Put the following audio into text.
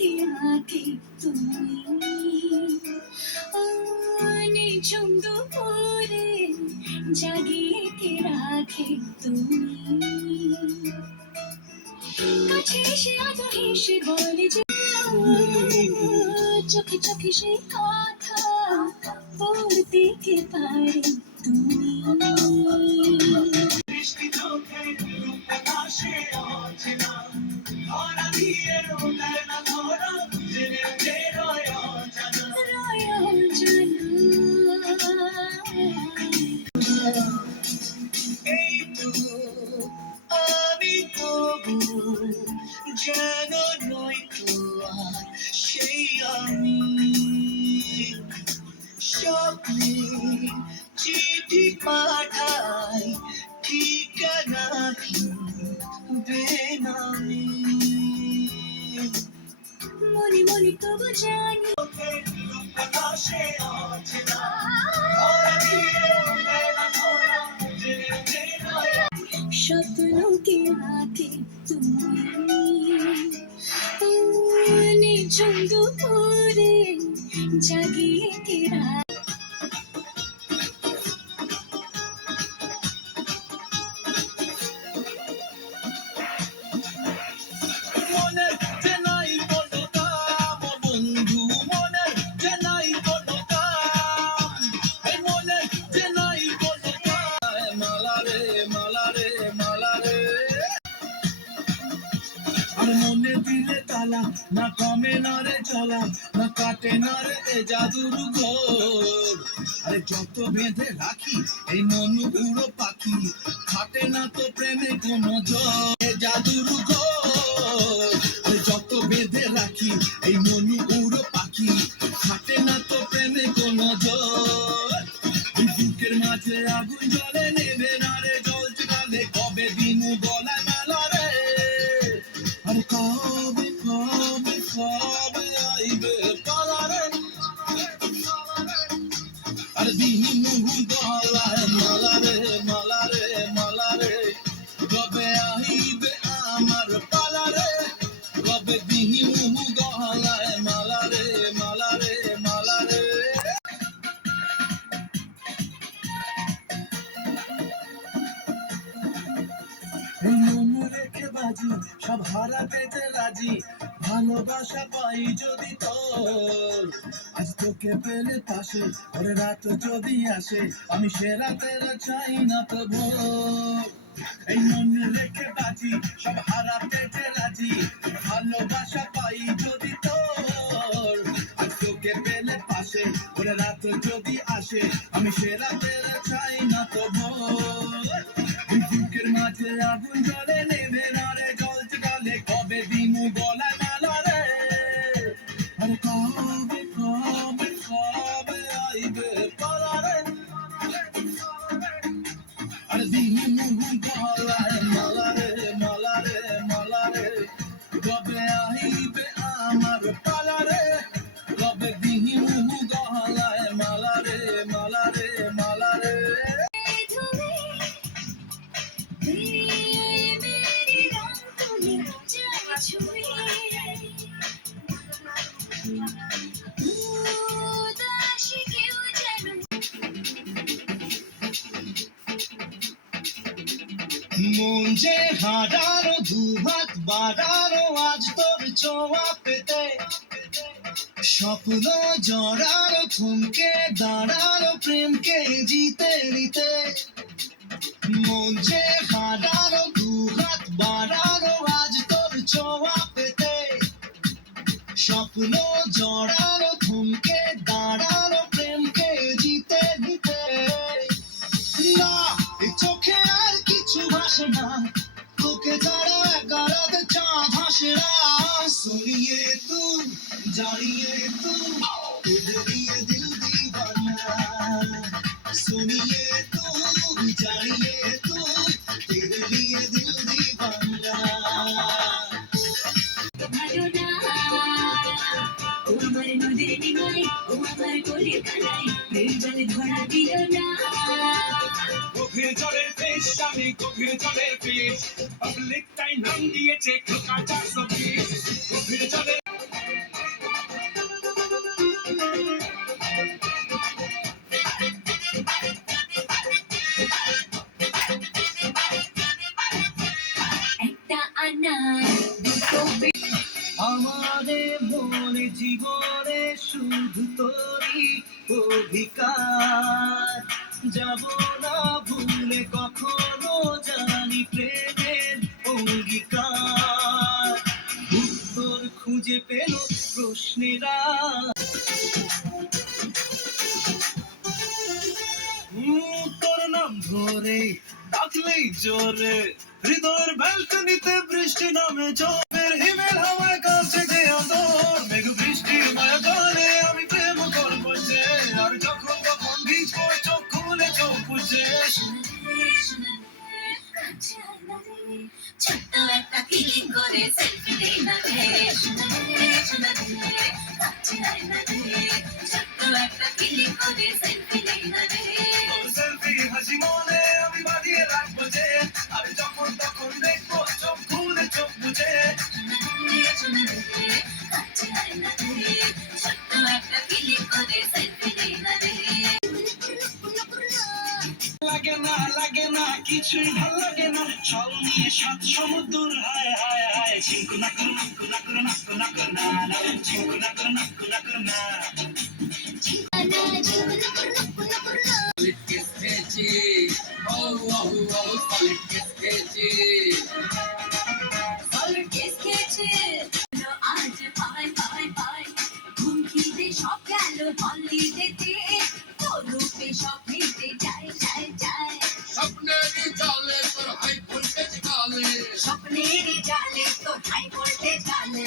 के आके তুমি নিঝুম দুপুরে জাগিয়ে কে রাখে তুমি কাছে এসে আদো হেসে বলে যে চোখে চোখে সেই কথা বলতে কে পারে তুমি আমি তবু যেন নই তো আর সেই আমি স্বপ্নে চিঠি পাঠাই ঠিকানা বেনামি মনে মনে তবু জানি স্বপ্নকে আঁকে তুমি নিঝুম দুপুরে জাগিয়ে কে মনে দিলে তালা না কমে না রে চলা না কাটে না রে এ জাদুর ঘোর আরে যত বেঁধে রাখি এই মন উড়ো পাখি খাটে না তো প্রেমে কোনো জোর এ জাদুর ঘোর আরে যত বেঁধে রাখি এই মন উড়ো পাখি খাটে না তো প্রেমে কোনো জোর বুকের মাঝে আগুন জ্বলে নেবে না রে জল চুকালে কবে দিনু গলায় মেলা রে আরে কবে কবে কবে আইবে পালারে আরে দিনু গলায় মালারে মালারে মালারে কবে আইবে আমার পালারে কবে দিনু গলায় মালারে মালারে মালারে মনে রেখে বাজি সব হারাতে যে রাজি ভালোবাসা পাই যদি তোর আজ তোকে পেলে পাশে ওরে রাত যদি আসে আমি সে রাতের চাই না তো ভোর এই মনে রেখে বাজি সব হারাতে যে রাজি ভালোবাসা পাই যদি তোর আজ তোকে পেলে পাশে ওরে রাত যদি আসে আমি সে রাতের চাই না তো ভোর বুকের মাঝে আগুন জ্বলে নেবে না রে জল চুকালে কবে দিনু গলায় মালা রে আরে কবে কবে কবে আইবে পালা রে আরে দিনু গলায় মালা রে মালা রে মালা রে কবে আইবে আমার পালা রে কবে দিনু গলায় মালা রে মালা রে মালা রে মন যে হারানো দুহাত বাড়ানো আজ তোর ছোঁয়া পেতে স্বপ্ন জড়ানো থমকে দাঁড়ানো প্রেমকে জিতে নিতে মন যে হারানো দুহাত বাড়ানো আজ তোর ছোঁয়া পেতে স্বপ্ন জড়ানো থমকে দাঁড়ানো প্রেমকে জিতে নিতে না এই চোখে আর কিছু ভাসে না তোকে যারা একারাতে চাঁদ ভাসে না सुनिए तू जानिए तू तेरे लिए दिल दीवाना सुनिए तू जानिए तू तेरे लिए दिल दीवाना ভালো না ও আমার নদীর নিমাই ও আমার গলির কানাই এই জলে ধরা দিল না গভীর জলের ফিস আমি গভীর জলের ফিস পাবলিক তাই নাম দিয়েছে খোকা 420 গভীর জলে জীবনে শুধু তোরই অধিকার, যাব না ভুলে কখনো, জানি প্রেমের অঙ্গীকার। উত্তর খুঁজে পেল প্রশ্নেরা, তোর নাম ধরে ডাকলেই জোরে, হৃদয়ের ব্যালকনিতে বৃষ্টি নামে চোখের হিমেল হাওয়ায় কাছে যে আদর, মেঘ বৃষ্টির মায়া গানে আমি প্রেম করবো যে, আর যখন তখন ভিজবো চোখ খুলে চোখ বুঝে। ছোট্ট একটা ফিলিং করে সেলফি নেই না রে, কাছে আয় না রে, ছোট্ট একটা ফিলিং করে সেলফি নেই না রে। সেলফি হাসি মনে আমি বাঁধিয়ে রাখবো যে, আমি যখন তখন দেখবো চোখ খুলে চোখ বুঝে। কাছে আয় না রে, ছোট্ট একটা ফিলিং করে সেলফি নেই না রে। লাগে না কিছুই ভাল লাগে না, ছল নিয়ে সাত সমুদ্র হায় হায় হায়, ঝিঙ্কু না করো নাকু না করো নাকু না করো না না, ঝিঙ্কু না করো নাকু না করো না। Solid kiss খেয়েছে আজ পাই পাই পাই, ঘুম খিদে সব গেল হলিডেতে, তোর রূপে সব হেঁটে যায় যায় যায়। স্বপ্নেরই জালে তোর হাই ভোল্টেজ গালে, স্বপ্নেরই জালে তোর হাই ভোল্টেজ গালে,